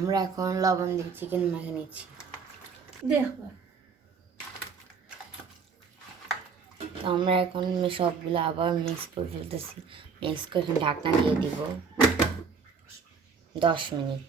আমরা এখন লবণ দিয়ে চিকেন মেখে নিচ্ছি। দেখো আমরা এখন সবগুলো আবার মিক্স করে ফেলতেছি। মিক্স করে ঢাকনা দিয়ে দিব 10 মিনিট।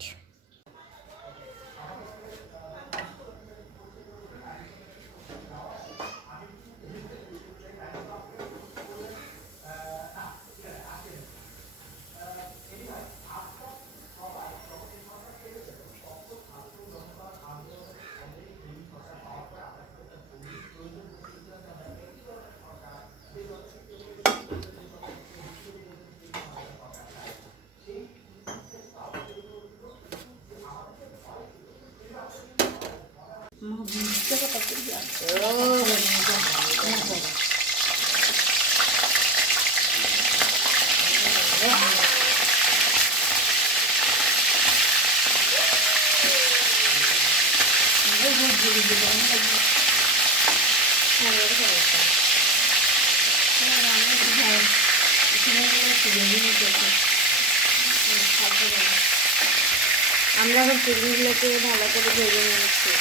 আমরা এখন চিকেনগুলোকে ভালো করে ভেজে নিয়েছি।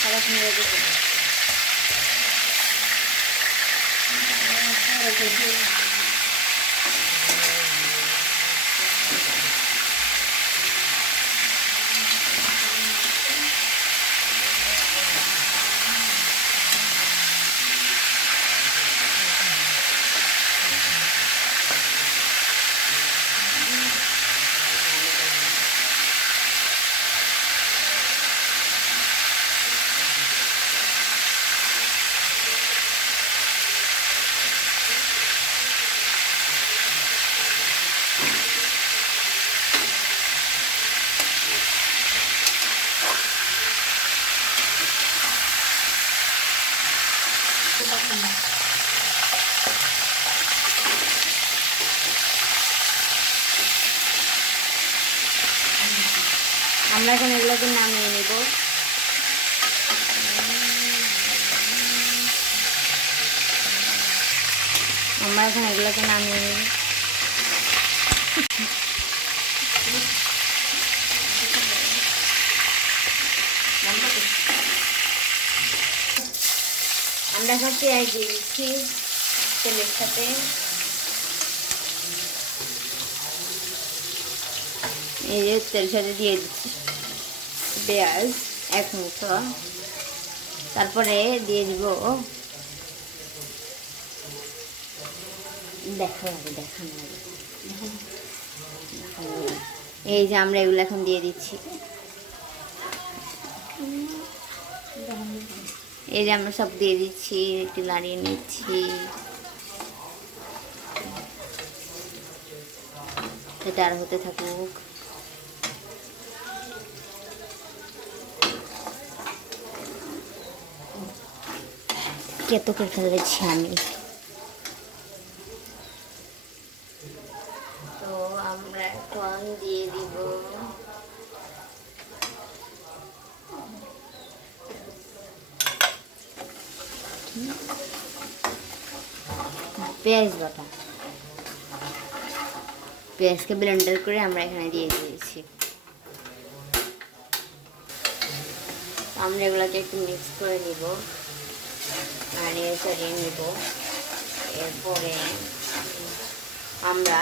খারাপ নিয়ে গেছে। আমরা এখন এগুলোকে নামিয়ে নিব। আমরা এখন এগুলোকে নামিয়ে নিব। আমরা এখন পেঁয়াজ দিয়ে দিচ্ছি তেলের সাথে। এই যে তেল সাথে দিয়ে দিচ্ছি পেঁয়াজ 1 মুঠো। তারপরে দিয়ে দিব এই যে আমরা এগুলো এখন দিয়ে দিচ্ছি। এই যে আমরা সব দিয়ে দিচ্ছি, একটু নাড়িয়ে নিচ্ছি। এটা আর হতে থাকুক। কত করে ফেলেছি আমি। তো আমরা এখন দিয়ে দিব পেঁয়াজ বাটা। পেঁয়াজকে ব্লেন্ডার করে আমরা এখানে দিয়ে দিয়েছি। আমরা এগুলোকে একটু মিক্স করে নিব, নাড়িয়ে চাড়িয়ে নিব। এরপরে আমরা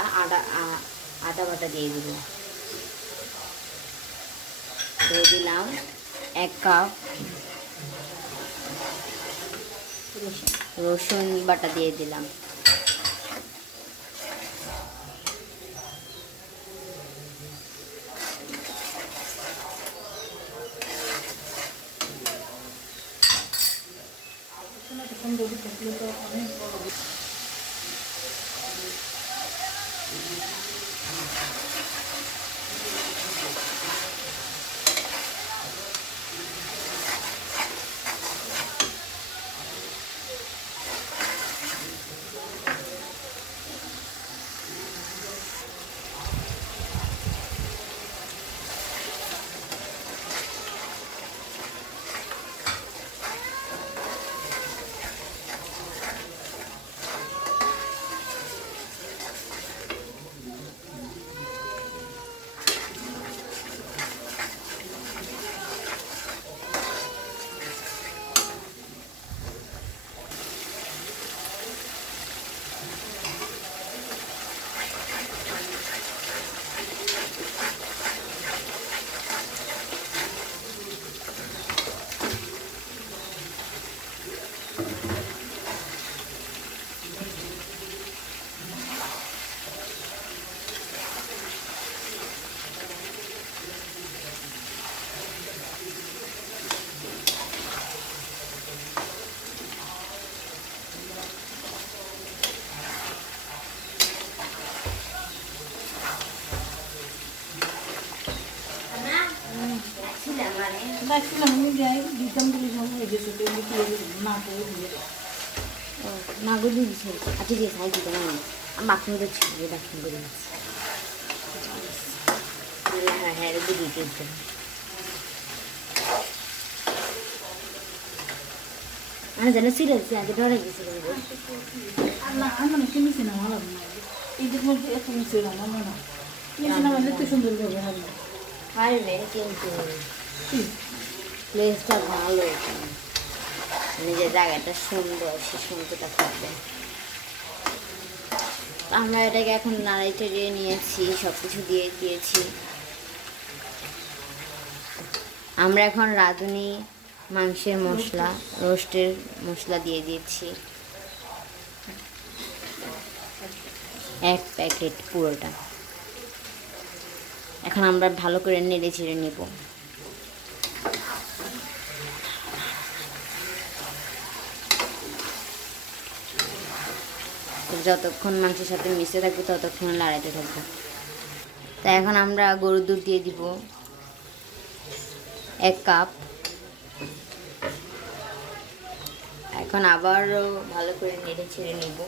আদা বাটা দিয়ে দিব। দিয়ে দিলাম 1 কাপ। রসুন বাটা দিয়ে দিলাম। দেখছিলাম আমি যাই দিতাম বলে সব হয়ে গেছে না করে দিয়ে না গলি দিছে আচ্ছা দিয়ে সাইজ দিতে না আমি বাথরুম তো ছিল বাথরুম করে দিচ্ছি হ্যাঁ হ্যাঁ দিয়ে দিতে দিতে আমি জানো সিরিয়াস আগে ডরে গেছিল আর না আমার একটু মিশে না ভালো না এই যে মধ্যে এত মিশে না না না মিশে না মানে এত সুন্দর ব্যবহার না পারবে কিন্তু প্লেসটা ভালো এখানে নিজের জায়গাটা সুন্দর সে সুন্দরটা থাকবে আমরা এটাকে এখন নাড়াই চেড়িয়ে নিয়েছি সব কিছু দিয়ে দিয়েছি আমরা এখন রাঁধুনি মাংসের মশলা রোস্টের মশলা দিয়ে দিয়েছি 1 প্যাকেট পুরোটা এখন আমরা ভালো করে নেড়ে চেড়ে নিব যতক্ষণ মাংসের সাথে মিশে থাকবে ততক্ষণ লড়াইতে থাকবো তাই এখন আমরা গরুর দুধ দিয়ে দিব 1 কাপ এখন আবারও ভালো করে নেড়ে ছেড়ে নিব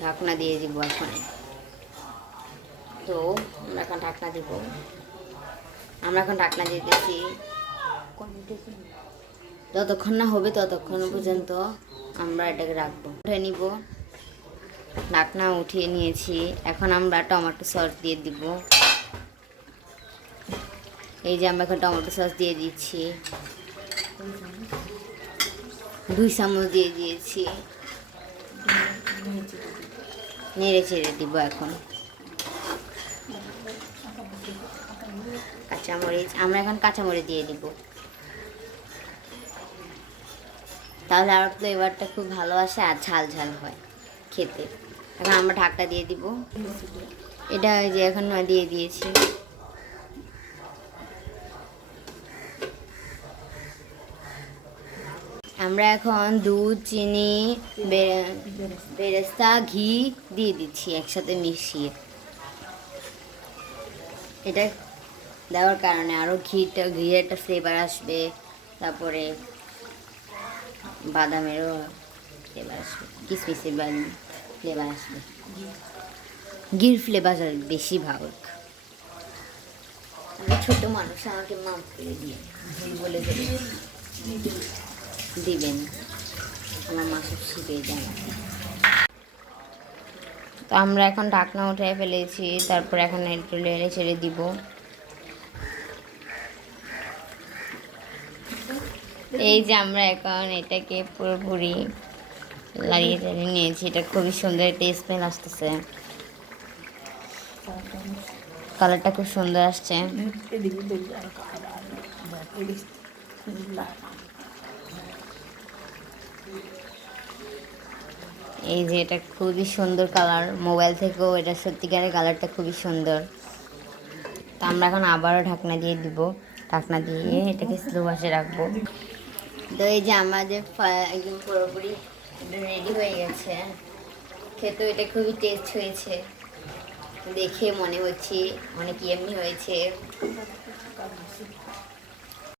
ঢাকনা দিয়ে দিব এখন তো আমরা এখন ঢাকনা দিব আমরা এখন ঢাকনা দিয়ে দিচ্ছি যতক্ষণ না হবে ততক্ষণ পর্যন্ত আমরা এটাকে রাখবো উঠে নিব ঢাকনা উঠিয়ে নিয়েছি এখন আমরা টমেটো সস দিয়ে দিব এই যে আমরা এখন টমেটো সস দিয়ে দিচ্ছি 2 চামচ দিয়ে দিয়েছি নেড়ে চেড়ে দিব এখন কাঁচামরিচ আমরা এখন কাঁচামরিচ দিয়ে দিব তাহলে আর ফ্লেভারটা খুব ভালো আসে আর ঝাল ঝাল হয় খেতে এখন আমরা ঢাকটা দিয়ে দিব এটা ওই যে এখন দিয়ে দিয়েছি আমরা এখন দুধ চিনি বেরেস্তা ঘি দিয়ে দিচ্ছি একসাথে মিশিয়ে এটা দেওয়ার কারণে আরও ঘিয়ের একটা ফ্লেভার আসবে তারপরে বাদামেরও ফ্লেভার আসবে কিশমিশের ফ্লেভার আসবে ঘির ফ্লেভার বেশি ভালো আমি ছোটো মানুষ আমাকে মাফ করে দিয়ে ভুল বলে দিবেন আমার মা সব শিখে যায় তো আমরা এখন ঢাকনা উঠে ফেলেছি তারপর এখন একটু নেড়ে ছেড়ে দিব এই যে আমরা এখন এটাকে পুরোপুরি লাগিয়ে টাড়িয়ে নিয়েছি এটা খুবই সুন্দর একটা স্মেল আসতেছে কালারটা খুব সুন্দর আসছে এই যে এটা খুবই সুন্দর কালার মোবাইল থেকেও এটা সত্যিকারের কালারটা খুবই সুন্দর তো আমরা এখন আবারও ঢাকনা দিয়ে দিব ঢাকনা দিয়ে এটাকে স্লো আঁচে রাখবো তো এই যে আমাদের একদম পুরোপুরি রেডি হয়ে গেছে খেতেও এটা খুবই টেস্ট হয়েছে দেখে মনে হচ্ছে অনেক এমনি হয়েছে